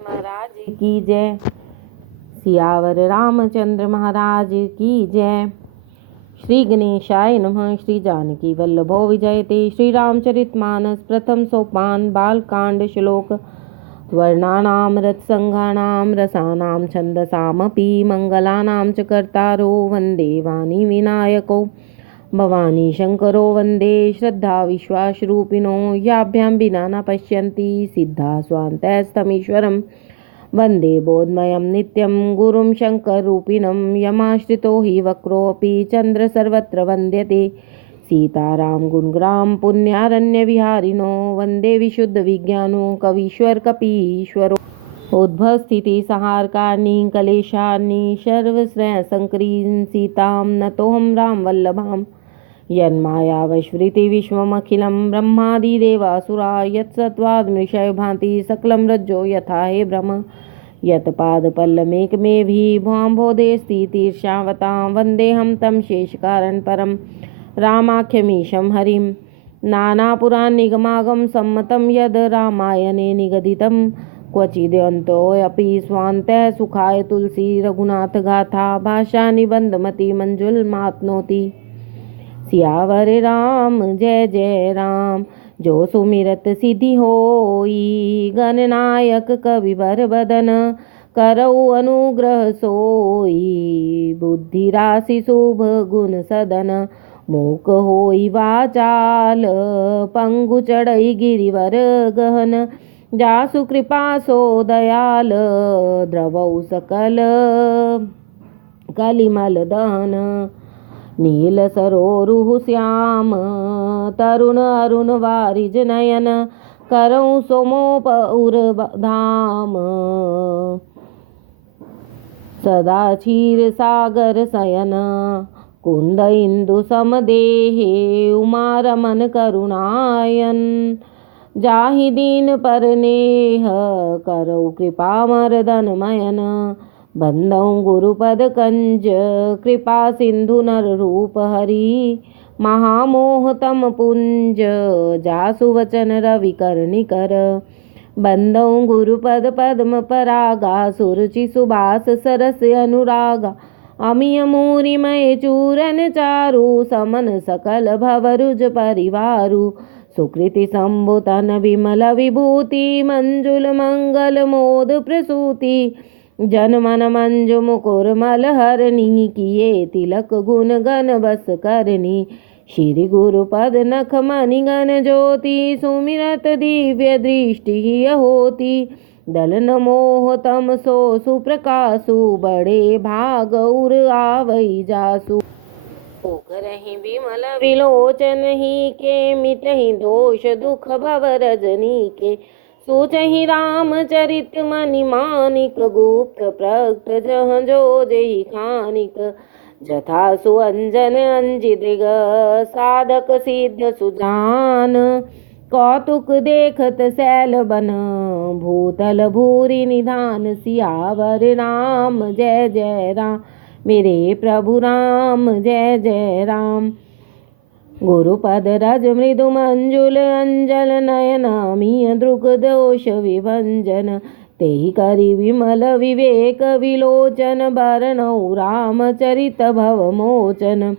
महाराज की जय। सियावर रामचंद्र महाराज की जय। श्री गणेशाय नमः। श्री जानकी वल्लभो विजयते। श्री रामचरितमानस प्रथम सोपान बालकांड श्लोक। वर्णानां रत्संगानां रसानां छन्दसामपि मंगलानां च कर्तारो वन्दे वाणी विनायको भवानी शंकरो वन्दे श्रद्धा विश्वासरूपिणो याभ्यां विना न पश्यन्ति सिद्धा स्वान्तस्तमीश्वरं वन्दे बोधमयं नित्यं गुरुं शङ्कररूपिणं यमाश्रितो हि वक्रोऽपि चन्द्र सर्वत्र वन्द्यते सीताराम गुणग्राम पुण्यारण्यविहारिणो वन्दे विशुद्धविज्ञानो कवीश्वर कपीश्वरो उद्भव स्थिति संहारकारिणी कलेशारिणी सर्वश्रेयसंकरीं सीतां नतोऽहं रामवल्लभां यन्मायावश्वृति विश्वमखिलं ब्रह्मादिदेवासुरा यत्सत्त्वादमृषयो भान्ति सकलं रज्जो यथा हे ब्रह्म यत्पादपल्लमेकमेवि भुवाम्भोधेऽस्ति तीर्षावतां वन्देऽहं तं शेषकारणपरं रामाख्यमीशं हरिं नानापुराणनिगमागम सम्मतं यद् रामायणे निगदितं क्वचिदन्तोऽपि स्वान्तः सुखाय तुलसी रघुनाथ गाथा भाषा निबंधमति मंजुलमाप्नोति। सियावर राम जय जय राम। जो सुमिरत सिद्धि होई गणनायक कविवर बदन करऊ अनुग्रह सोई बुद्धि राशि शुभ गुण सदन मूक होई वाचाल पंगु चढ़ई गिरिवर गहन जासु कृपा सो दयाल द्रवौ सकल कलिमल दहन नील सरोरुह श्याम तरुण अरुण वारिज नयन करऊँ सोमोपउर धाम सदा क्षीर सागर शयन कुंद इंदु समदेहे उमा रमन करुणायन जाहि दीन पर नेह करौ कृपा मर्दन मयन बंदौ गुरुपद कंज कृपा सिंधु नर रूप हरि महामोह तम पुंज जासु वचन रवि करनिकर बंदौ गुरुपद पद्म परागा सुरुचि सुबास सरस अनुरागा अमिय मूरिमय चूरन चारु समन सकल भवरुज परिवारु सुकृति संभुतन विमल विभूति मंजुल मंगल मोद प्रसूति जन मन मंजु मुकुर मलहरणी किए तिलक गुण गण बस करनी श्री गुरुपद नख मणि गण ज्योति सुमिरत दिव्य दृष्टि होती दलन मोह तम सो सुप्रकाशु बड़े भाग उर आवई जासु ओघरहि विमल विलोचन ही के मिटहि दोष दुख भव रजनी के सोचहि रामचरित मनि मानिक गुप्त प्रक्त जह जो जहि खानिक जथा सुअंजन अंजिदृग साधक सिद्ध सुजान कौतुक देखत सैल बन भूतल भूरि निधान। सियावर राम जय जय राम। मेरे प्रभु राम जय जय राम। गुरुपद रज मृदु मंजुल अंजल नयन अमीय दृग दोष विभंजन तेहि करि विमल विवेक विलोचन बरनौ रामचरित भव मोचन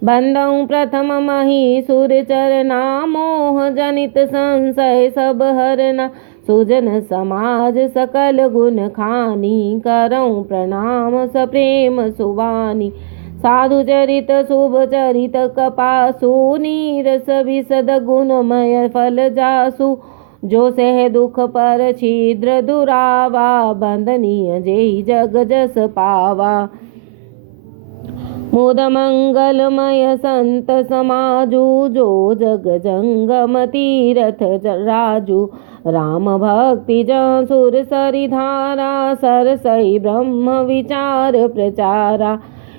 बंदौ प्रथम महीसुर चरना मोह जनित संशय सब हरना सुजन समाज सकल गुण खानी करऊँ प्रणाम सप्रेम सुबानी साधु चरित शुभ चरित कपासु नीरस विशद गुणमय फल जासु जो सह दुख पर छिद्र दुरावा बंदनीय जेहि जग जस पावा मुद मंगलमय संत समाजु जो जग जंगम तीरथ राजू राम भक्ति जहाँ सुर सरिधारा सरसई ब्रह्म विचार प्रचारा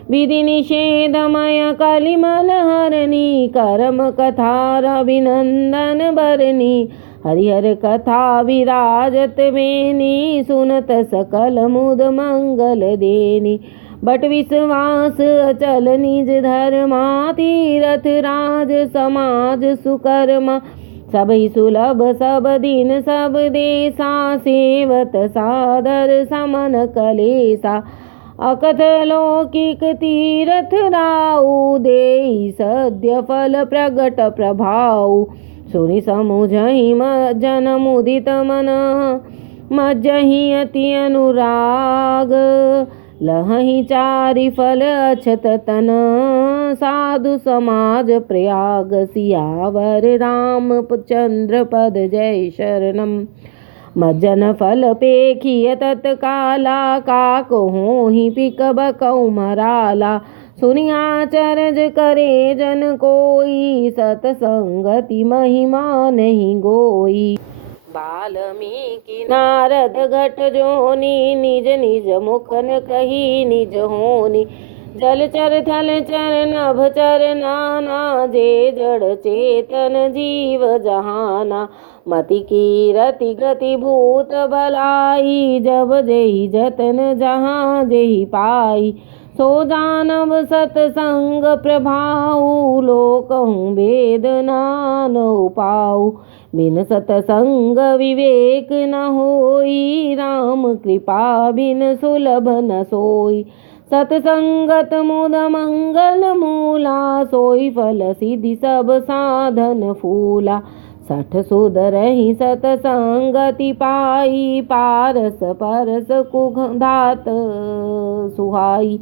विधि निषेधमय कलिमल हरणी करम कथार अभिनंदन बरनी हरिहर कथा विराजत बेनी सुनत सकल मुद मंगल देनी बट विश्वास अचल निज धर्मा तीरथ राज समाज सुकर्मा सब ही सुलभ सब दिन सब देसा, सेवत सादर समन कलेसा। अकथ लौकिक तीरथ राउ, देई सद्य फल प्रगट प्रभाउ। सुनि समुझहि जन मुदित मन, मज्जहि अति अनुराग। लहहि चारि फल अछत तन, साधु समाज प्रयाग। सियावर रामचंद्र पद जय शरणम। मज्जन फल पेखिय तत्काला, काकहोहि पिक बकौ मराला। सुनिया चरज करे जन कोई, सतसंगति महिमा नहीं गोई। वाल्मीकि नारद घट जोनी, निज निज मुखन कही निज होनी। जलचर थलचर नभचर नाना, जे जड़ चेतन जीव जहाना। मति कीरति गति भूत भलाई, जब जेहि जतन जहाँ जेहि पाई। सो जानब सतसंग प्रभाऊ, लोकहु वेद नानहु पाऊ। बिन सतसंग विवेक न होई, राम कृपा बिन सुलभ न सोई। सतसंगत मुद मंगल मूला, सोई फल सिद्धि सब साधन फूला। 60 सुधरहि सतसंगति पाई, पारस परस कुधात सुहाई।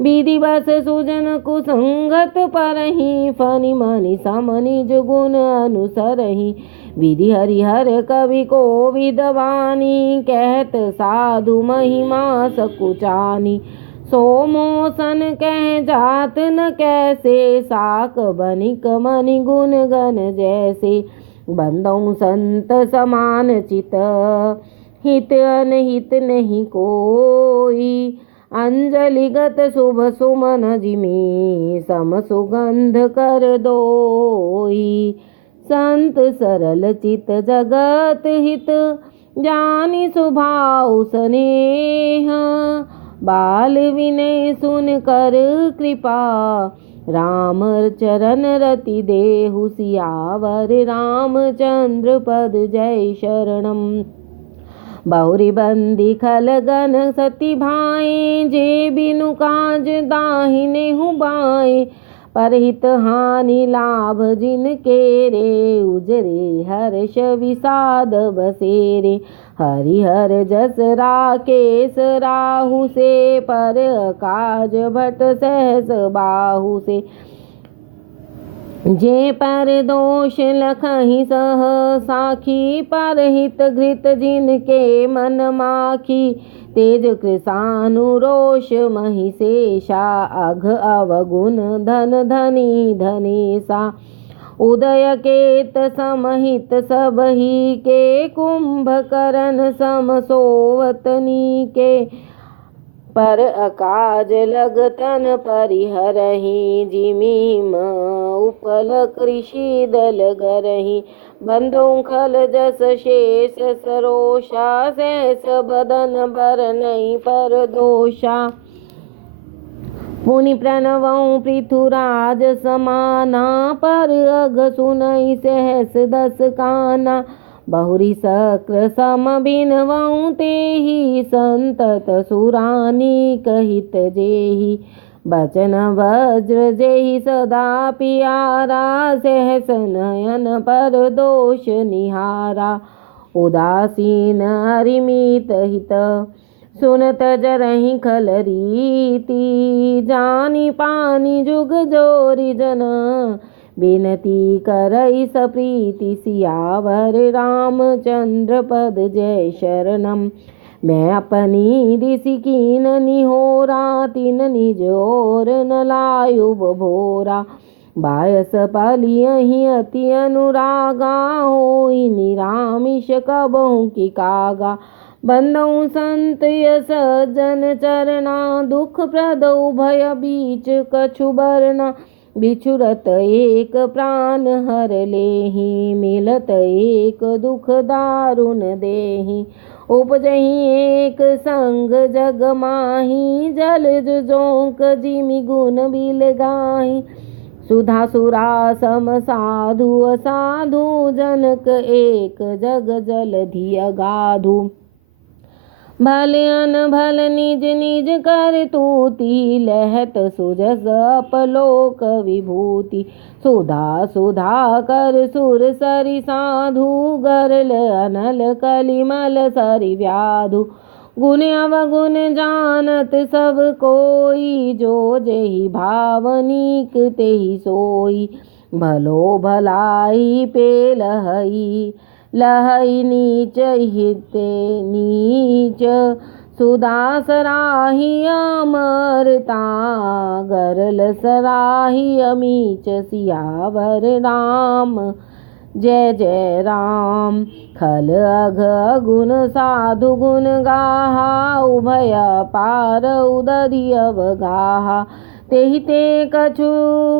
विधि बस सुजन कुसंगत परहि, फनि मनि सम निज गुण अनुसरहि। विधि हरिहर कवि कोविद वाणी, कहत साधु महिमा सकुचानी। सो मोसन कह जात न कैसे, साक बनिक मनि गुण गण जैसे। बंदौ संत समान चित, हित अनहित नहीं कोई। अंजलिगत शुभ सुमन जिमि, सम सुगंध कर दोई। संत सरल चित जगत हित, जानि स्वभाव स्नेह। बाल विनय सुन कर कृपा, राम चरण रति देहु। सियावर रामचंद्र पद जय शरणम। बहुरी बंदी खलगन सती भाए, जे बिनु काज दाहिने बाएं। परहित हानि लाभ जिनके रे, उजरे हर्ष विषाद बसेरे। हरिहर जस राकेश राहु से, पर काज भट सहस बाहु से। जे पर दोष लखहि सह साखी, परहित घृत जिनके मन माखी। तेज कृसानु रोष महिषेशा, अघ अवगुण धन धनी धनेशा। उदय केत समहित सबही के, कुंभकर्ण सम सोवतनी के। पर अकाज लगतन परिहरहि, जिमीम उपल कृषि दल गरहि। बंधु खल जस शेष सरोषा, सहस बदन बरनहि पर दोषा। पुनि प्रणवउ पृथुराज समाना, पर अघ सुनहि सहस दस काना। बहुरी शक्र सम बिनवउ तेहि, संतत सुरानी कहित जेहि। बचन वज्र जेहि सदा पियारा, सहस नयन पर दोष निहारा। उदासीन अरिमित हित, सुनत जरहि खल रीति। जानि पानि जुग जोरि जन, बिनती करई सप्रीति। सियावर रामचंद्र पद जय शरणम। मैं अपनी दिसि कीन निहोरा, तिन निज ओर न लायु भोरा। बायस पलियहि अति अनुरागा, होई निरामिष कबहु की कागा। बंदौ संत यस सज्जन चरना, दुख प्रदौ भय बीच कछु बरना। बिछुरत एक प्राण हर लेहि, मिलत एक दुख दारुण देहि। उपजहि एक संग जग माही, जलज जोंक जिमि गुण बिल गाही। सुधा सुरा सम साधु असाधु जनक एक जग जलधि अगाधु भले अनभल निज निज कर तूति लहत सुजस अपलोक विभूति सुधा सुधा कर सुर सरि साधु गरल अनल कलिमल सरि व्याधु गुण अवगुण जानत सब कोई जो जेहि भावनिक तेहि सोई भलो भलाई पे लहई लहई नीच हिते नीच सुधा सराही अमरता गरल सराही अमीच सियावर राम जय जय राम खल अघ गुण साधु गुण गाहा उभय पार उदधि अवगाहा तेहि ते कछु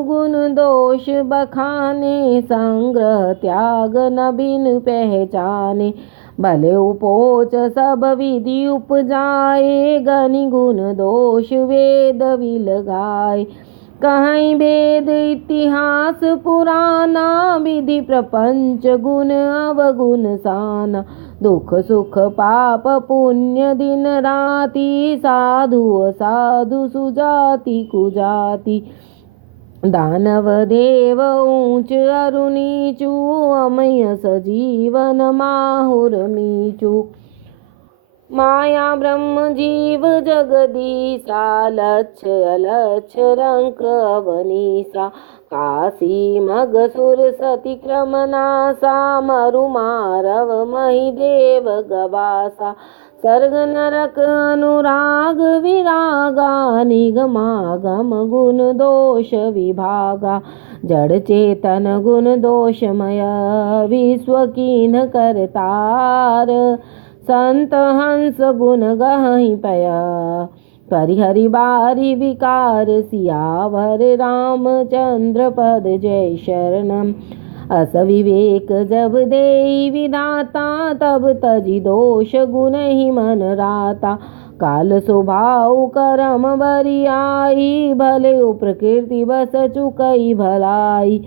गुण दोष बखाने संग्रह त्याग न बिन पहचाने भले उपोच सब विधि उपजाए गनि गुण दोष वेद विलगाए कहीं वेद इतिहास पुराना विधि प्रपंच गुण अवगुण साना दुख सुख पाप पुण्य दिन राति साधु असाधु सुजाति कुजाति दानव देव ऊंच अरु नीचु अमय सजीवन माहुर मीचु माया ब्रह्म जीव जगदीशा लक्ष अलक्ष रंक अवनीसा काशी मगसुर सती क्रमनासा मरु मारव मही देव गवासा सर्ग नरक अनुराग विरागा निगमागम गुण दोष विभागा जड़ चेतन गुण दोषमय विश्व कीन करतार संत हंस गुण गहि पया परिहरि बारी विकार सियावर रामचंद्र पद जय शरणम अस विवेक जब देई विधाता तब तजि दोष गुण ही मन राता काल स्वभाव करम बरियाई भले प्रकृति बस चुकई भलाई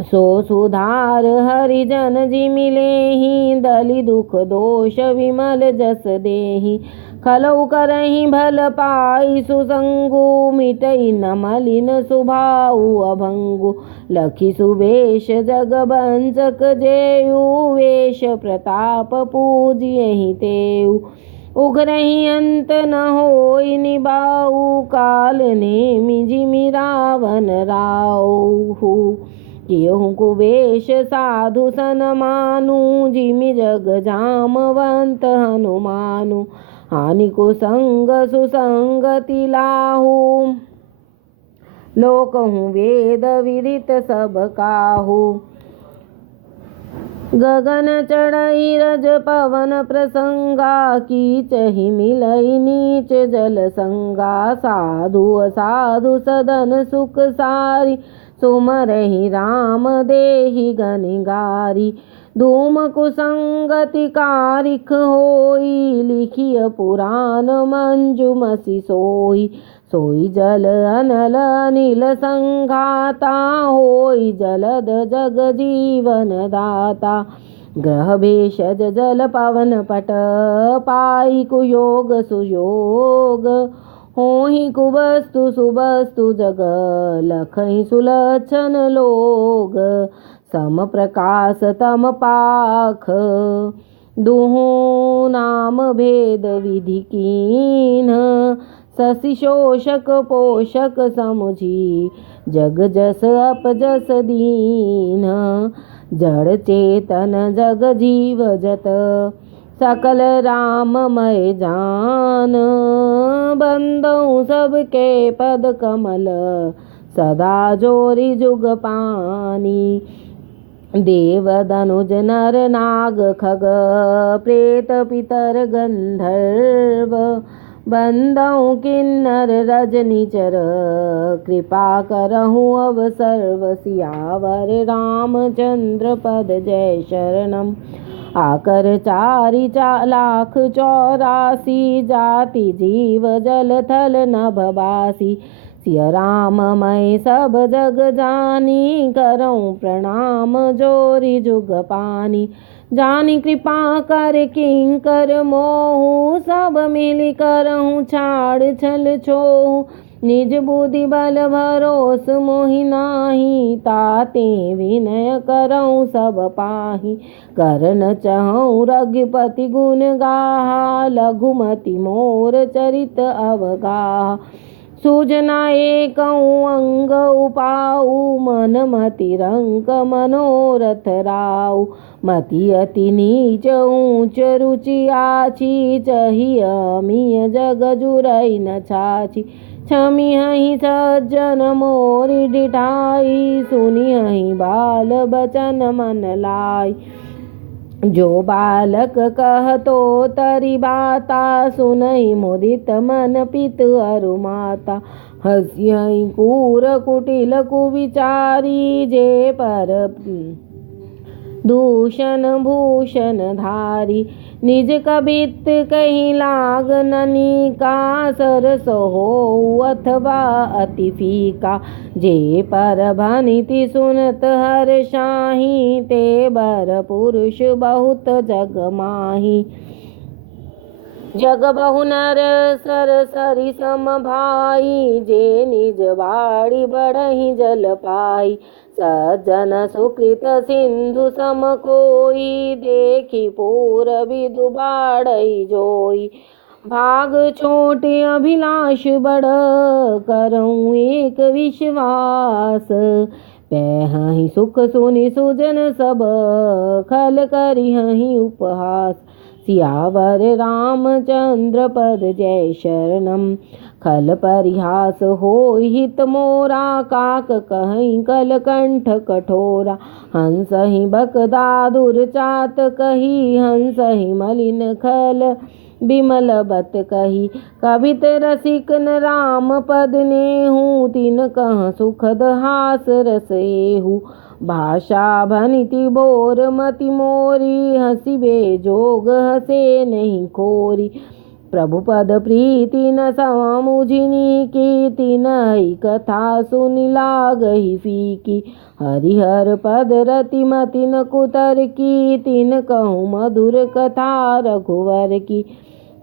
सो सुधार हरिजन जी मिले ही दलि दुख दोष विमल जस देहि खलौ करहि भल पाई सुसंगु मिटई न मलिन सुभाऊ अभंगु लखी सुवेश जगबंचक जेयु वेश प्रताप पूजियहि तेउ उघरहि अंत न होई निबाऊ काल नेमि जिमि रावण राऊ कियहु कुवेश साधु सन मानु जिमि जग जामवंत हनुमानु हानि कुसंग सुसंगति लाहू लोकहु वेद विदित सब काहू गगन चढ़ई रज पवन प्रसंगा कीचहि मिलई नीच जल संगा साधु असाधु सदन सुख सारी सुमरहि राम देहि गनिगारी धूम कुसंगति कारिख होई लिखिय पुराण मंजुमसि सोई सोई जल अनल अनिल संघाता होई जलद जग जीवन दाता ग्रह भेषज जल पवन पट पाई कुयोग सुयोग होहि कुवस्तु सुवस्तु जग लखहि सुलक्षण लोग सम प्रकाश तम पाख दुहु नाम भेद विधि कीन शशि शोषक पोषक समुझी जग जस अप जस दीन जड़ चेतन जग जीव जत सकल राममय जान बंदौ सबके पद कमल सदा जोरी जुग पानी देव धनुज नर नाग खग प्रेत पितर गंधर्व बंदौ किन्नर रजनीचर कृपा करहु अब सर्व सियावर रामचंद्र पद जय शरणम आकर 4,84 जाति जीव जल थल नभ बासी सिया राम मैं सब जग जानी, करऊँ प्रणाम जोरी जुग पानी। जानी कृपा कर किंकर मोहु, सब मिली करहूँ छाड़ छल छोहु। निज बुद्धि बल भरोस मोहि नाही, ताते विनय करऊँ सब पाही। करन चहऊँ रघुपति गुण गाहा, लघुमति मोर चरित अवगाहा। सूजना एकऊँ अंग उपाऊ, मन मति रंक मनोरथ राऊ। मति अति नीच ऊंच रुचि आछि, चही अमीय जग जुरई न छाछि। क्षमिहहि सज्जन मोरि डिठाई, सुनिहहि बाल बचन मन लाई। जो बालक कहतो तरि बाता, सुनहि मुदित मन पित अरु माता। हँसिहहि कूर कुटिल कुविचारी, जे पर दूषण भूषण धारी। निज कबित कही लागननी का, सरस हो अथवा अति फीका। जे पर भनिति सुनत हर्षाहि, ते बर पुरुष बहुत जग माही। जग बहु नर सर सरि सम भाई, जे निज बाड़ी बढ़हि जल पाई। सज्जन सुकृत सिंधु सम कोई, देखी पूर विदु बाढ़ई जोई। भाग छोट अभिलाष बड़, करऊँ एक विश्वास। पैहहि सुख सुनि सुजन सब, खल करिहहि उपहास। सियावर रामचंद्र पद जय शरणम, खल परिहास होई हित मोरा। काक कहीं कल कंठ कठोरा, हंसहि बकदादुर चात कही। हंसहि मलिन खल बिमल बत कही। कबित रसिक न राम पद नेहु, तिन कह सुखद हास रस एहु। भाषा भनिति बोर मति मोरी, हसिबे जोग हसे नहीं खोरी। प्रभु पद प्रीति न समुझिनी की, तिनहि कथा सुनि लागहि फीकी। हरिहर पद रति मति न कुतर की, तिन कहूँ मधुर कथा रघुवर की।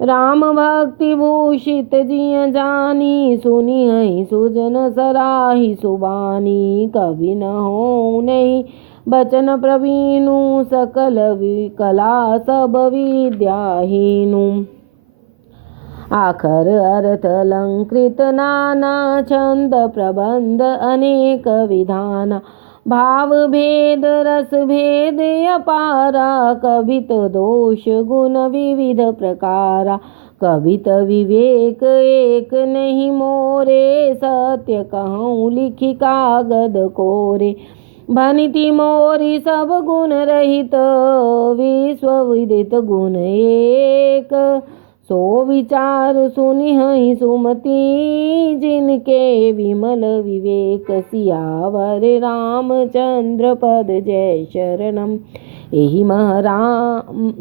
राम भक्ति भूषित जिय जानी, सुनिहहि सुजन सराहि सुबानी। कवि न हो नहीं बचन प्रवीणु, सकल कला सब विद्याहीनु। आखर अर्थ अलंकृत नाना, छंद प्रबंध अनेक विधाना। भाव भेद रस भेद अपारा, कवित दोष गुण विविध प्रकारा। कवित विवेक एक नहीं मोरे, सत्य कहूँ लिखि कागद कोरे। भनिति मोरी सब गुण रहित, विश्व विदित गुण एक। सो विचार सुनिहहि सुमति, जिनके विमल विवेक। सियावर रामचंद्र पद जय शरणम, एहि मह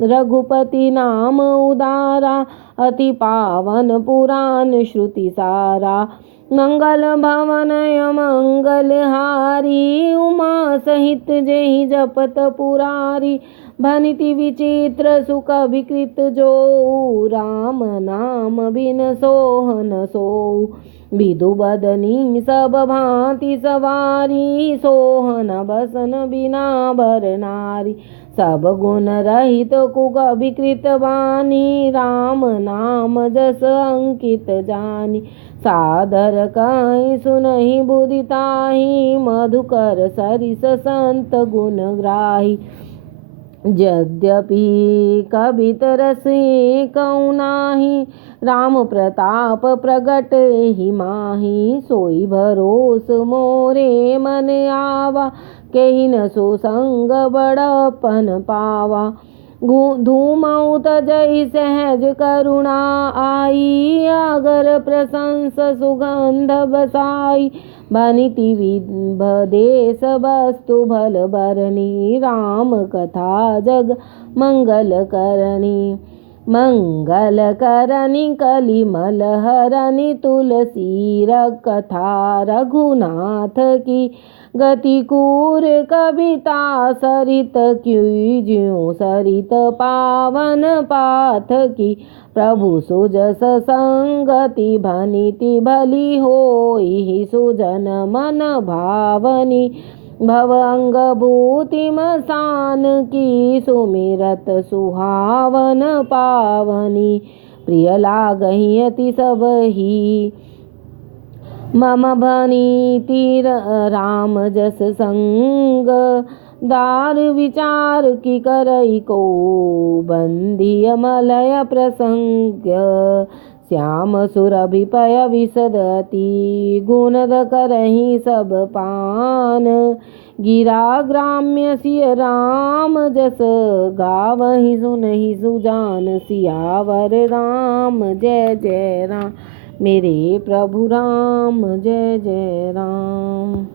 रघुपति नाम उदारा। अति पावन पुराण श्रुति सारा, मंगल भवन मंगल हारी। उमा सहित जेहि जपत पुरारी, भनिति विचित्र सुख विकृत जो। राम नाम बिन सोहन सो, विदु बदनी सब भांति सवारी। सोहन बसन बिना बर नारी, सब गुण रहित कुग विकृत बानी। राम नाम जस अंकित जानी, सादर कहीं सुनहि बुदिताही। मधुकर सरिस संत गुण ग्राही, यद्यपि कबित रस कहूँ नाही। राम प्रताप प्रगट ही माही, सोई भरोस मोरे मन आवा। केहि न सो संग बड़पन पावा, धूमऊ तजहि सहज करुणा आई। अगर प्रशंस सुगंध बसाई, भनिति विभदेश वस्तु भल बरनी। राम कथा जग मंगल करनी, मंगल करनी कलिमल हरनी तुलसी कथा रघुनाथ की गति कूर कविता सरित क्यों सरित पावन पाथ की प्रभु सुजस संगति भनिति भली होई सुजन मन भावनी भवंग भूति मसान की सुमिरत सुहावन पावनी प्रिय लागहि अति सब ही मम भनीति राम जस संग दार विचार की करई को बंदी मलय प्रसंग श्याम सुरभिपय विसदति गुणद करही सब पान गिरा ग्राम्य सिय राम जस गावहि सुनहि सुजान सियावर राम जय जय राम मेरे प्रभु राम जय जय राम।